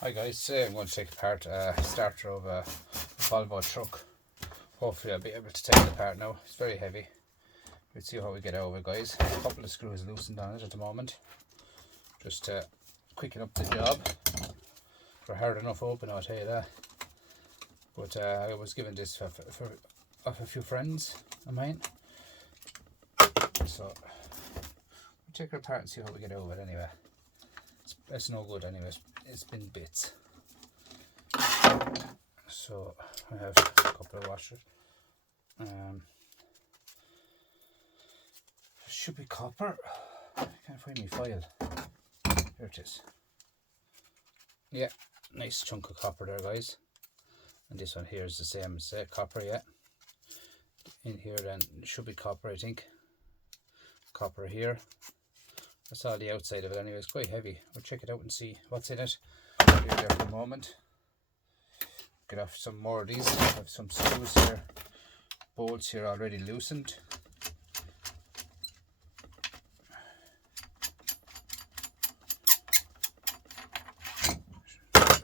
Hi guys, today I'm going to take apart a starter of a Volvo truck. Hopefully I'll be able to take it apart now. It's very heavy. We'll see how we get out of it, guys. A couple of screws loosened on it at the moment, just to quicken up the job. They're hard enough open, I'll tell you that. But I was given this off a few friends of mine, so we'll take it apart and see how we get out of it anyway. It's no good anyway, it's been bits. So I have a couple of washers. Should be copper. I can't find my file. Here it is. Yeah, nice chunk of copper there, guys. And this one here is the same as copper, yeah. In here then should be copper, I think. Copper here. That's all the outside of it anyway. It's quite heavy. We'll check it out and see what's in it. Here there for a moment. Get off some more of these. I have some screws here. Bolts here already loosened.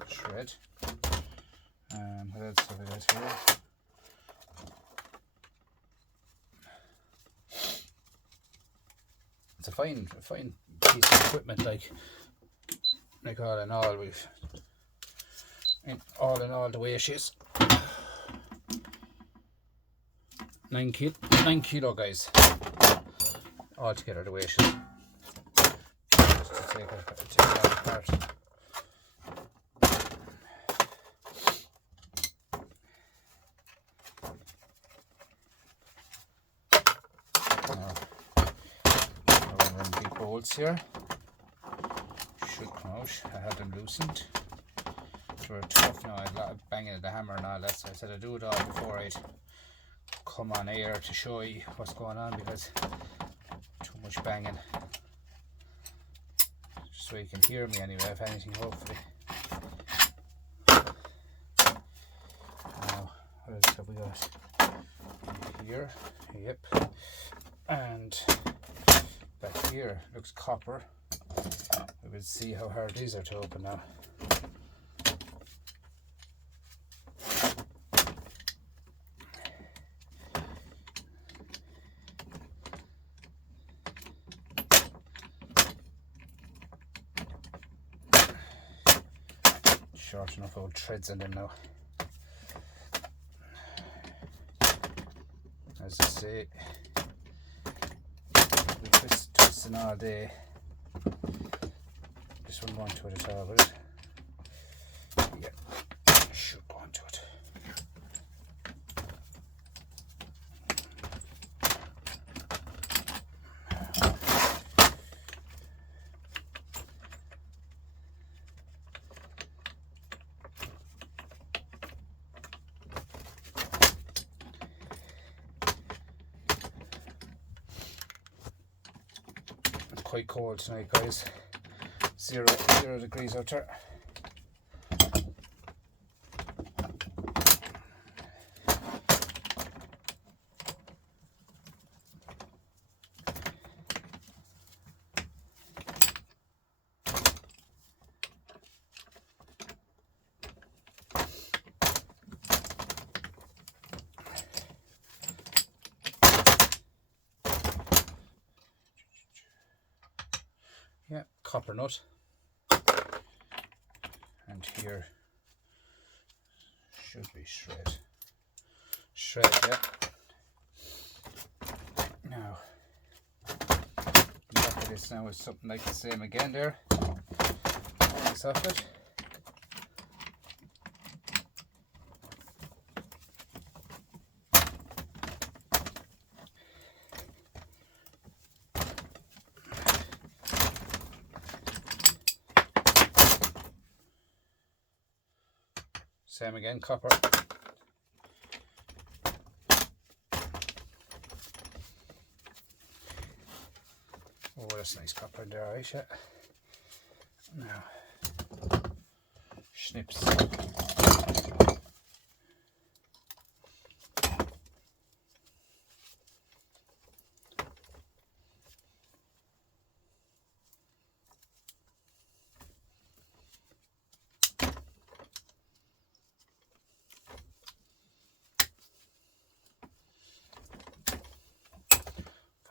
Shred. What else have we got here? It's a fine piece of equipment, like all in all, the way she is 9 kilo, guys, all together the way she is. Just to take it apart. Bolts here should come out. I had them loosened. They were tough now. I had a lot of banging at the hammer and all that, so I said I'd do it all before I'd come on air to show you what's going on, because too much banging. Just so you can hear me anyway, if anything, hopefully. Now, what else have we got? Here, yep. And back here looks copper. We will see how hard these are to open now. Short enough old threads in them now. As I say, we twisting all day. This one won't to it at all, will it? Yeah, should go onto it. It's quite cold tonight, guys. Zero degrees out there. Yeah, copper nut. And here should be shred, yeah. Now, back of this now is something like the same again there. This off it. Same again, copper. Oh, that's nice copper in there, right? Yeah. Now, snips.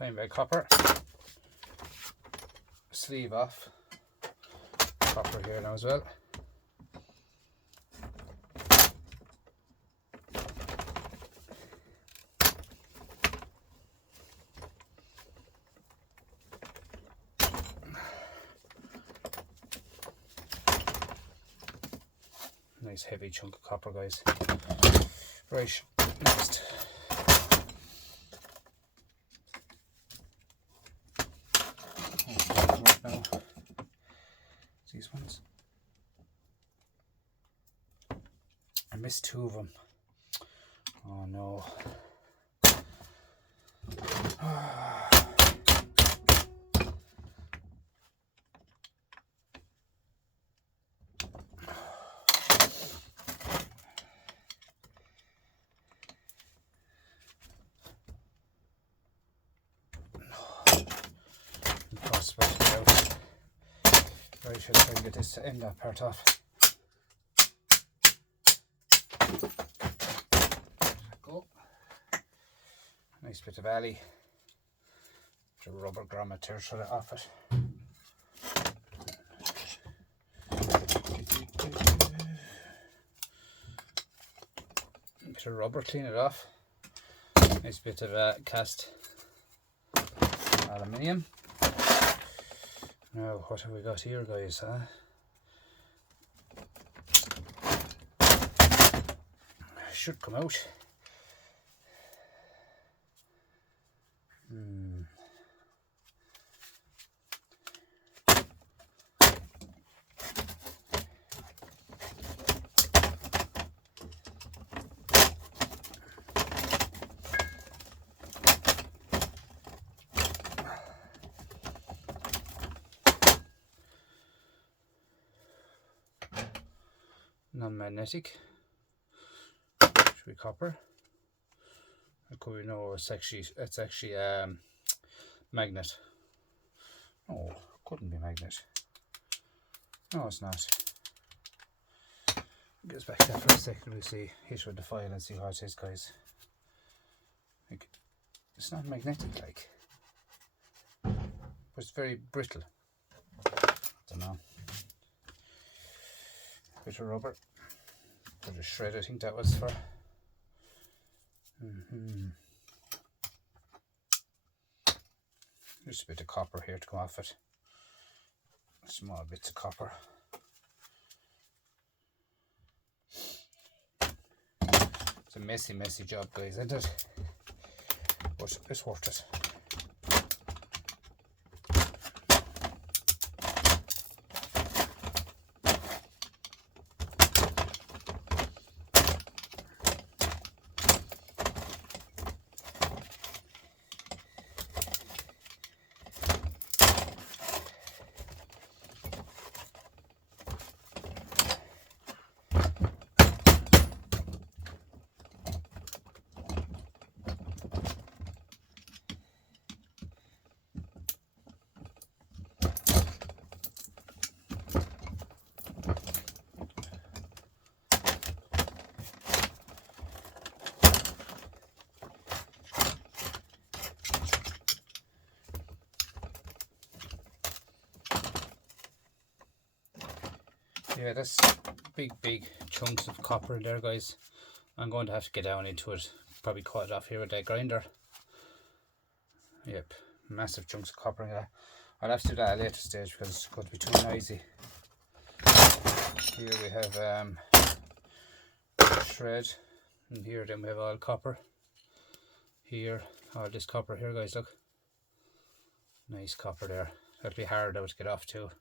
fine bag copper. Sleeve off. Copper here now as well. Nice heavy chunk of copper, guys. Right, next. Now. These ones. I missed 2 of them. Oh no. Right, should try and get this to end that part off. Go. Nice bit of alley. The rubber grommet there, shut it off it. Bit of rubber, clean it off. Nice bit of cast aluminium. Now, what have we got here, guys, huh? Should come out. Non-magnetic. Should be copper. How could we know it's actually magnet? Oh, couldn't be magnet. No, it's not. Get us back there for a second. We'll see. Hit with the file and see how it is, guys. Like, it's not magnetic, like, but it's very brittle. Don't know. Bit of rubber, bit of shred, I think that was for. Just a bit of copper here to go off it. Small bits of copper. It's a messy job, guys, isn't it? But it's worth it. Yeah, that's big chunks of copper in there, guys. I'm going to have to get down into it, probably cut it off here with that grinder. Yep, massive chunks of copper in there. I'll have to do that at a later stage because it's going to be too noisy. Here we have shred, and here then we have all copper. Here, all this copper here, guys, look. Nice copper there. That'll be hard though to get off too.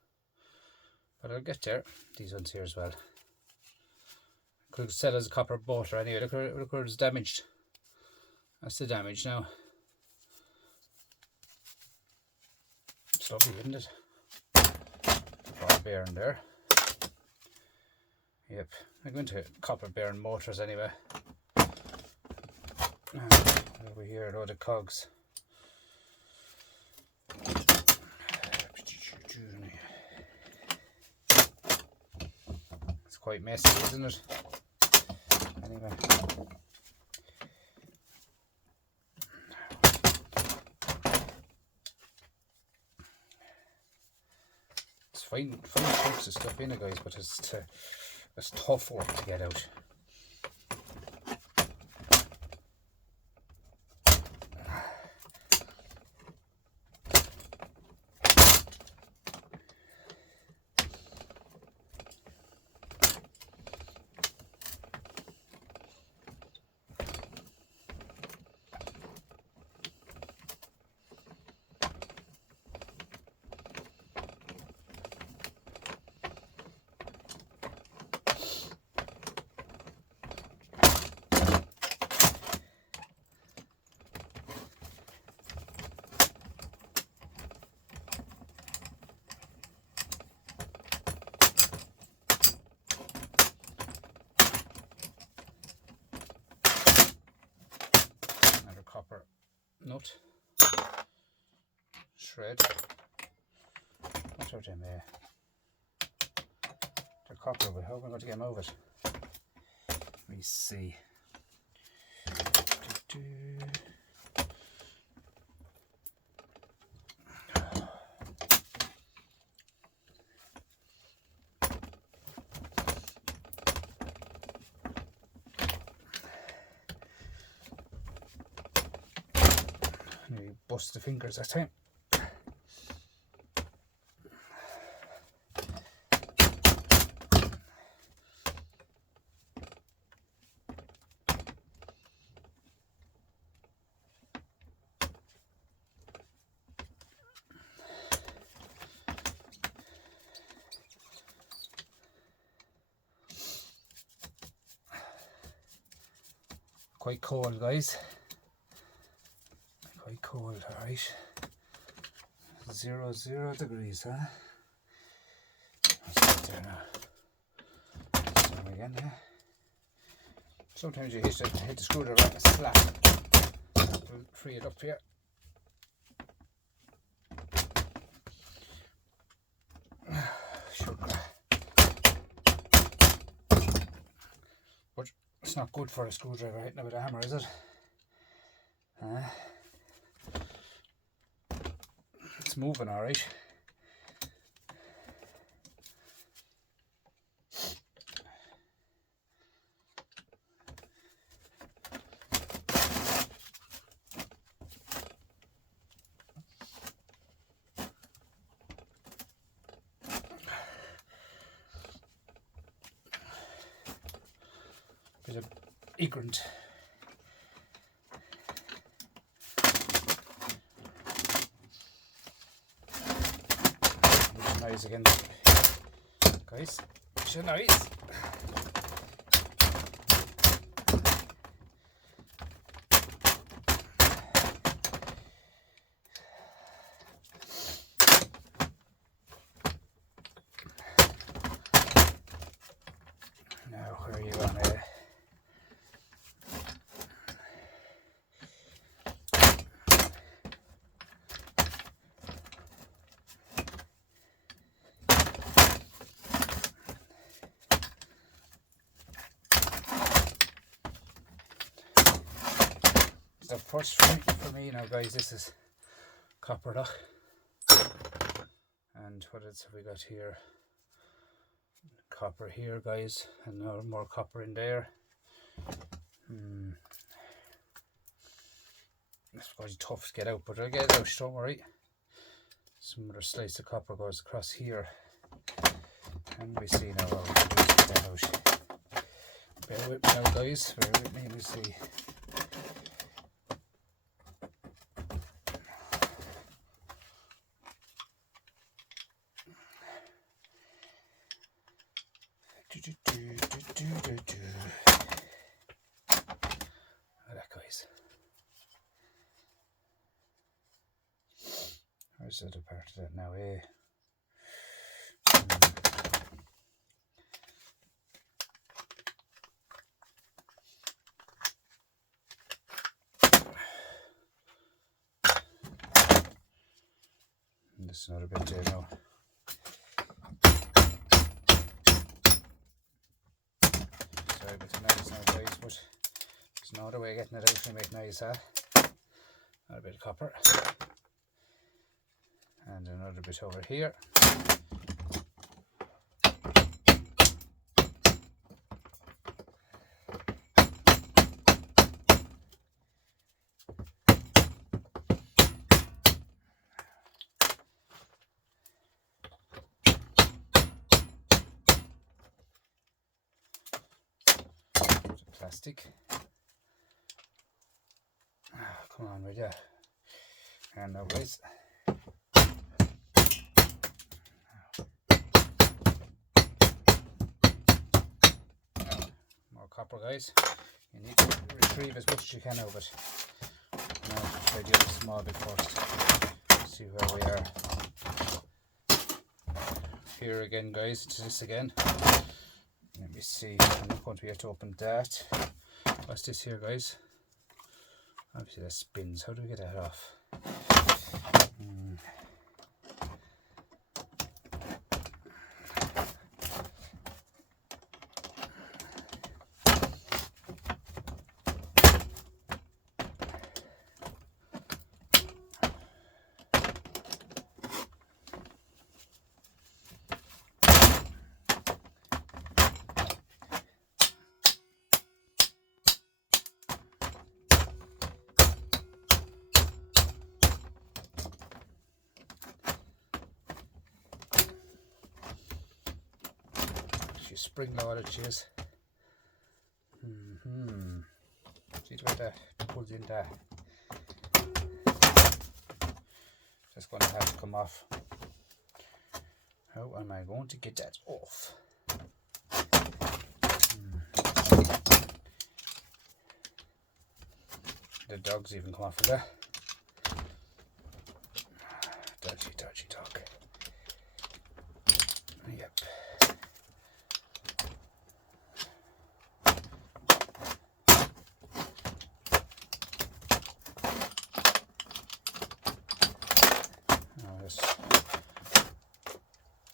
But I'll get there. These ones here as well. Could sell as a copper butter anyway. Look where it's damaged. That's the damage now. It's lovely, isn't it? Ball bearing there. Yep. I'm going to copper bearing motors anyway. Over here, a load of cogs. Quite messy, isn't it? Anyway. fine chunks of stuff in it, guys, but it's tough work to get out. Copper nut shred. What are them here? They're copper, but how am I going to get them over it? Let me see. Nearly bust the fingers that time. Quite cold, guys. Quite cold, alright. 0 degrees, huh? Let's get there now. Start again, yeah. Sometimes you hit the screwdriver and slap. It'll free it up here. Sugar. But it's not good for a screwdriver hitting it with a hammer, is it? It's moving alright. Bit of ignorant. Noise again, guys. It's a noise. Now, where are you on there? The first for me now, guys. This is copper lock, and what else have we got here? Copper here, guys, and now more copper in there. It's quite tough to get out, but I'll get it out, don't worry. Some other slice of copper goes across here, and we see now how we can do to get that out. Bear with me now, guys, bear with me, we see. That, guys. Where's the other part of that now, eh? And this is another bit there now. Sorry about the noise now, guys, but there's no other way of getting it out to make noise, huh? Another bit of copper. And another bit over here. plastic. Come on, will ya? And now, guys. More copper, guys. You need to retrieve as much as you can of it. Now, try the other small bit first. See where we are. Here again, guys. It's this again. Let me see. I'm not going to be able to open that. What's this here, guys? Obviously that spins. How do we get that off? She's spring loaded, she is. See the way that pulls in there. Just going to have to come off. How am I going to get that off? The dogs even come off of that. Dodgy dog. Yep.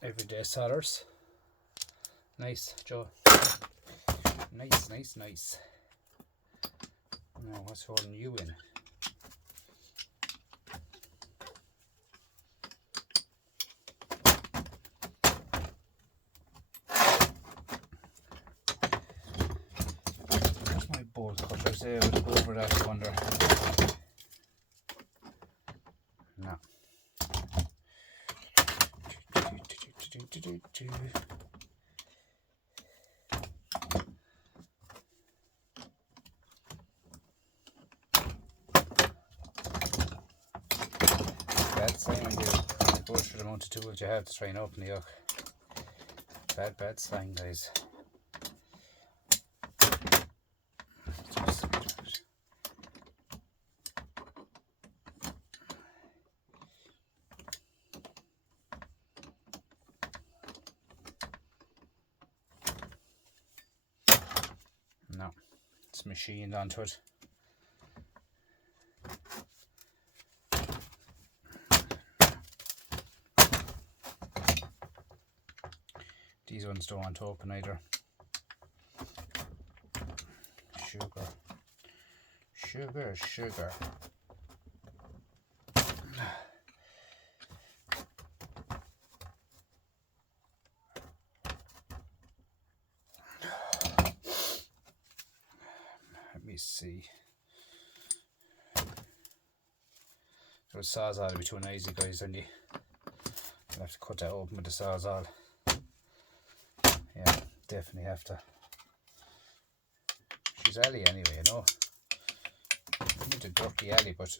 Everyday solders. Nice, Joe. Nice. Now, what's holding you in? Where's my bolt cutters there? We'll go over that, I wonder. No. Bad sign when you go for the amount of tools you have to try and open the yoke. Bad sign, guys. No, it's machined onto it. These ones don't want to open either. Sugar. Let me see. Those sawzall will be too noisy, guys, and you'll have to cut that open with the sawzall. Yeah, definitely have to. She's alley anyway, you know. Not a dirty alley, but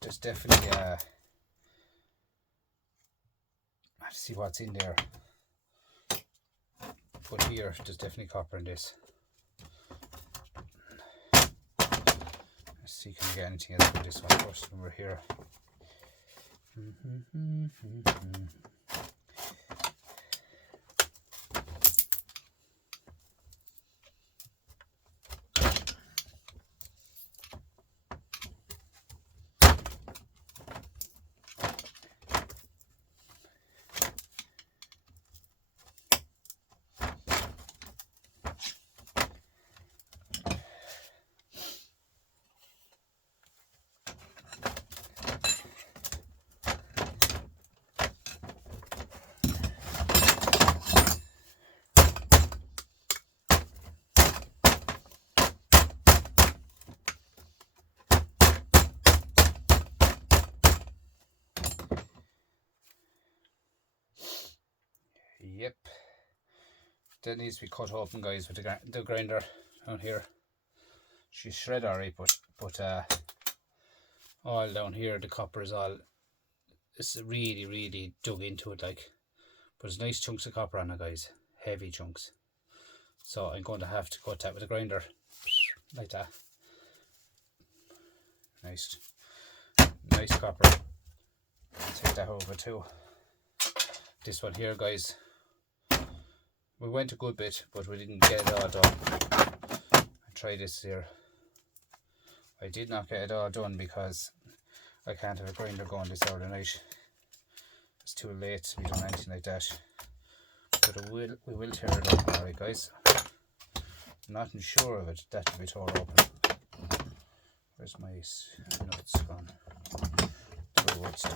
there's definitely I have to see what's in there. But here, there's definitely copper in this. Let's see, can we get anything else from this one first when we're here? Yep, that needs to be cut open, guys, with the grinder down here. she's shred alright, but all down here the copper is all, it's really dug into it, like, but there's nice chunks of copper on it, guys, heavy chunks. So I'm going to have to cut that with a grinder like that. Nice copper. Take that over too. This one here, guys, we went a good bit, but we didn't get it all done. I tried this here. I did not get it all done because I can't have a grinder going this hour of the night. It's too late to be doing anything like that. But we will tear it open, alright, guys. I'm not sure of it, that will be torn open. Where's my nuts gone? Towards.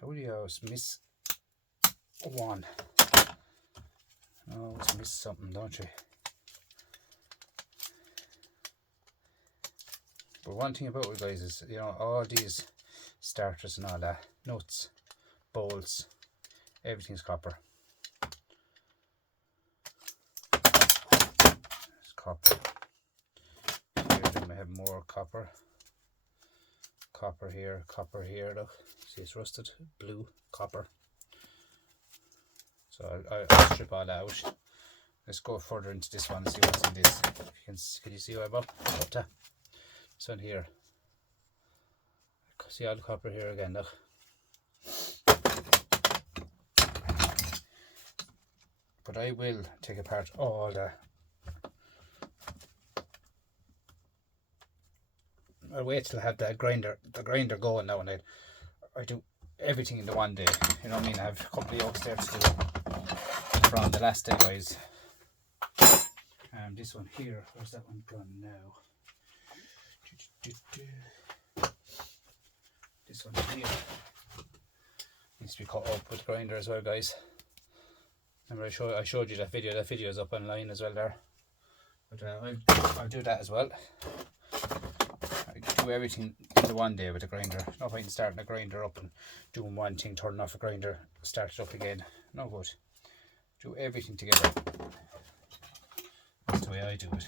How do you always miss one? Oh, always miss something, don't you? But one thing about it, guys, is, you know, all these starters and all that, nuts, bolts, everything's copper. It's copper. Here then we have more copper. Copper here, look. See, it's rusted, blue, copper. So I'll strip all that out. Let's go further into this one and see what's in this. Can you see what I'm up to? This one here. See all the copper here again, look. But I will take apart all the... I'll wait till I have the grinder going now, and I do everything in the one day. You know what I mean? I have a couple of yokes there to do from the last day, guys. This one here, where's that one gone now? This one here needs to be cut up with grinder as well, guys. Remember I showed you that video. That video is up online as well there. But I'll do that as well. I do everything in the one day with the grinder. No point in starting a grinder up and doing one thing, turning off a grinder, start it up again. No good. Do everything together. That's the way I do it.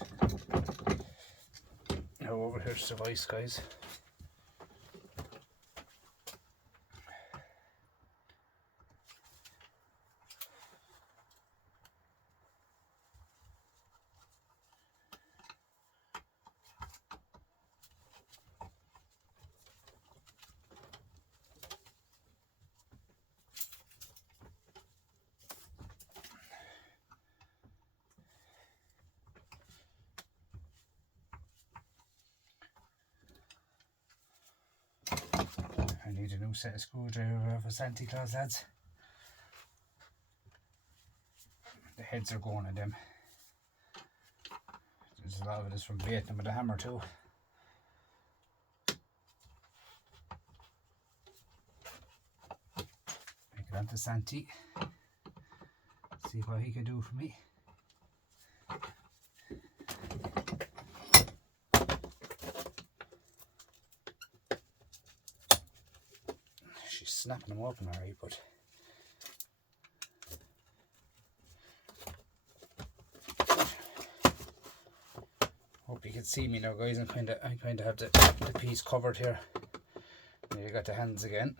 Now over here to the vice, guys. I need a new set of screwdriver for Santa Claus, lads. The heads are going on them. There's a lot of it is from beating them with a hammer too. Make it onto Santi. See what he can do for me. She's snapping them open alright, but hope you can see me now, guys. I kind of have the piece covered here. There you got the hands again.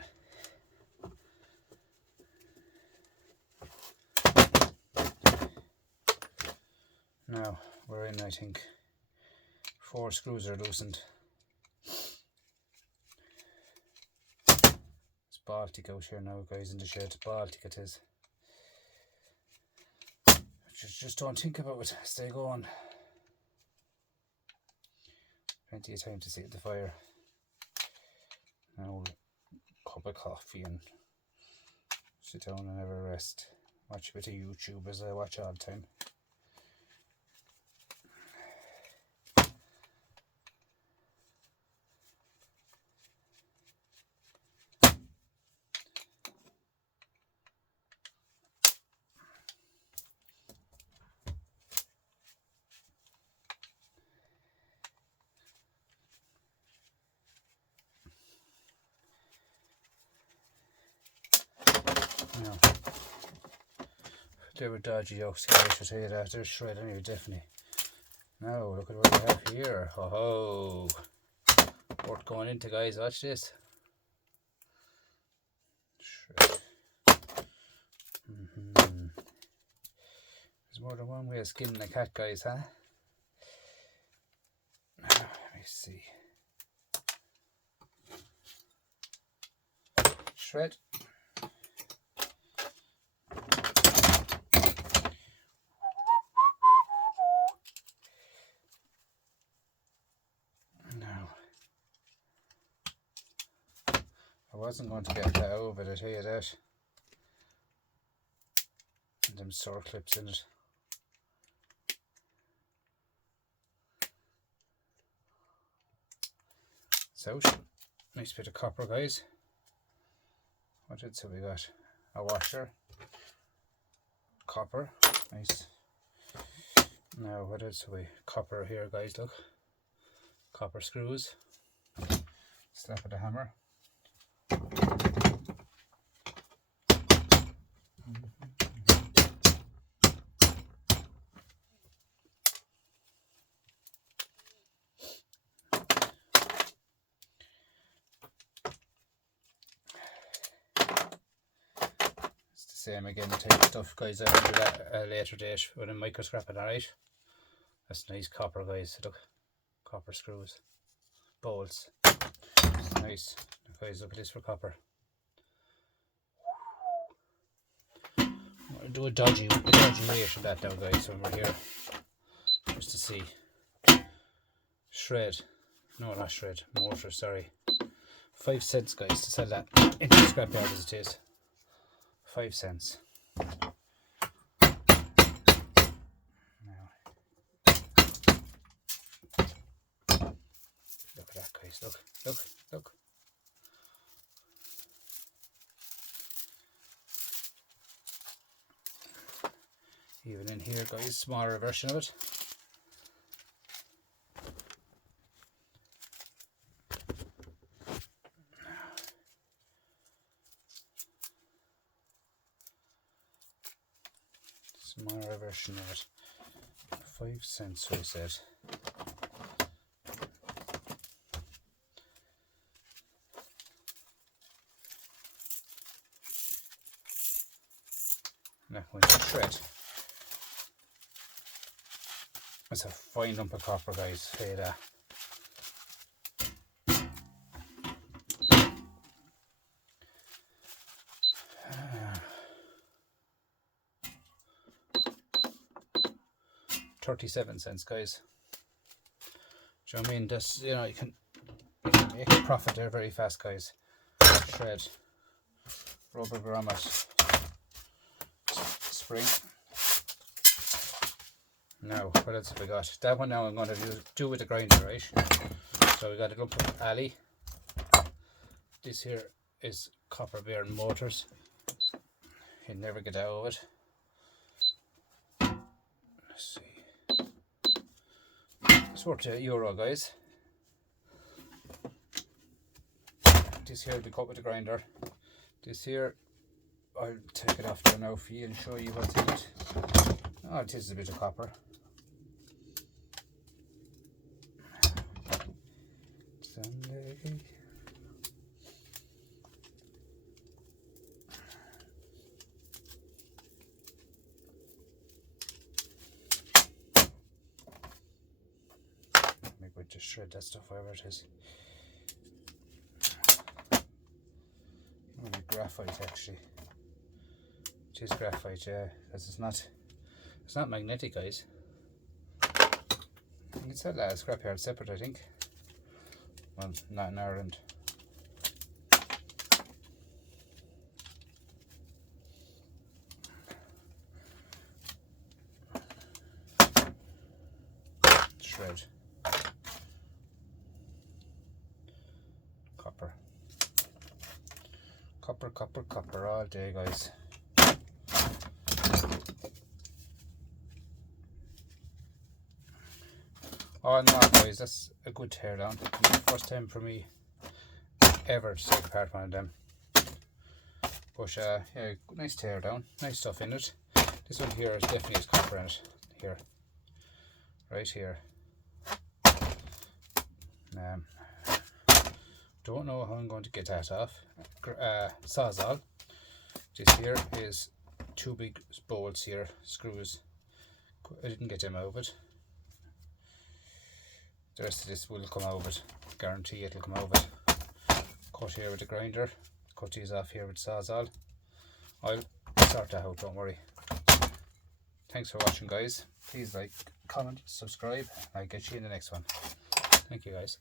Now we're in, I think, 4 screws are loosened. It's Baltic out here now, guys, in the shed. Baltic it is. Just don't think about it. Stay going. Plenty of time to sit at the fire. Now, a cup of coffee and sit down and have a rest. Watch a bit of YouTube as I watch all the time. Now, They were dodgy yokes, guys, I tell you that. They're shred anyway, definitely. Now, look at what we have here. Oh, worth going into, guys. Watch this. Shred. There's more than one way of skinning a cat, guys, huh? Let me see. Shred. Now, I wasn't going to get that over, I tell you that. And them sore clips in it. So, nice bit of copper, guys. What else have we got? A washer. Copper. Nice. Now, what else have we? Copper here, guys, look. Copper screws. Slap of the hammer. Same again, take stuff, guys. I will do that at a later date with a microscrap, alright? That's nice copper, guys. Look, copper screws, bolts. Nice, guys. Look at this for copper. I'm gonna do a dodgy weight of that now, guys, when we're here, just to see. Shred, no, not shred, motor. Sorry, 5 cents, guys, to sell that in the scrapyard as it is. 5 cents. Now, look at that, guys. Look. Even in here, guys, smaller version of it. Smaller version of it. 5 cents, I said. Now going to shred. It's a fine lump of copper, guys. Say that. $0.37, guys. Do you know what I mean? That's, you know, you can make a profit there very fast, guys. Shred, rubber grommet, spring. Now, what else have we got? That one now I'm going to do with the grinder, right? So we got a lump of alley. This here is copper bearing motors. You never get out of it. Let's see. It's worth €1, guys. This here will be cut with the grinder. This here, I'll take it off there now for you and show you what's in it. Oh, it is a bit of copper. Sunday. Maybe we'll just shred that stuff, whatever it is. Only graphite, actually. It is graphite, yeah, because it's not magnetic, guys. You can sell that at scrapyard separate, I think. Well, not in Ireland. Shred. Copper. Copper all day, guys. Oh no, guys, that's a good teardown. First time for me ever to take apart one of them. But yeah, nice teardown, nice stuff in it. This one here is definitely has copper in it. Here, right here. Don't know how I'm going to get that off. Sawzall. This here is 2 big bolts here, screws. I didn't get them out of it. The rest of this will come out of it. Guarantee it'll come out of it. Cut here with the grinder. Cut these off here with Sawzall. I'll sort that out, don't worry. Thanks for watching, guys. Please like, comment, subscribe. I'll get you in the next one. Thank you, guys.